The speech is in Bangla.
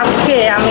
আজকে আমি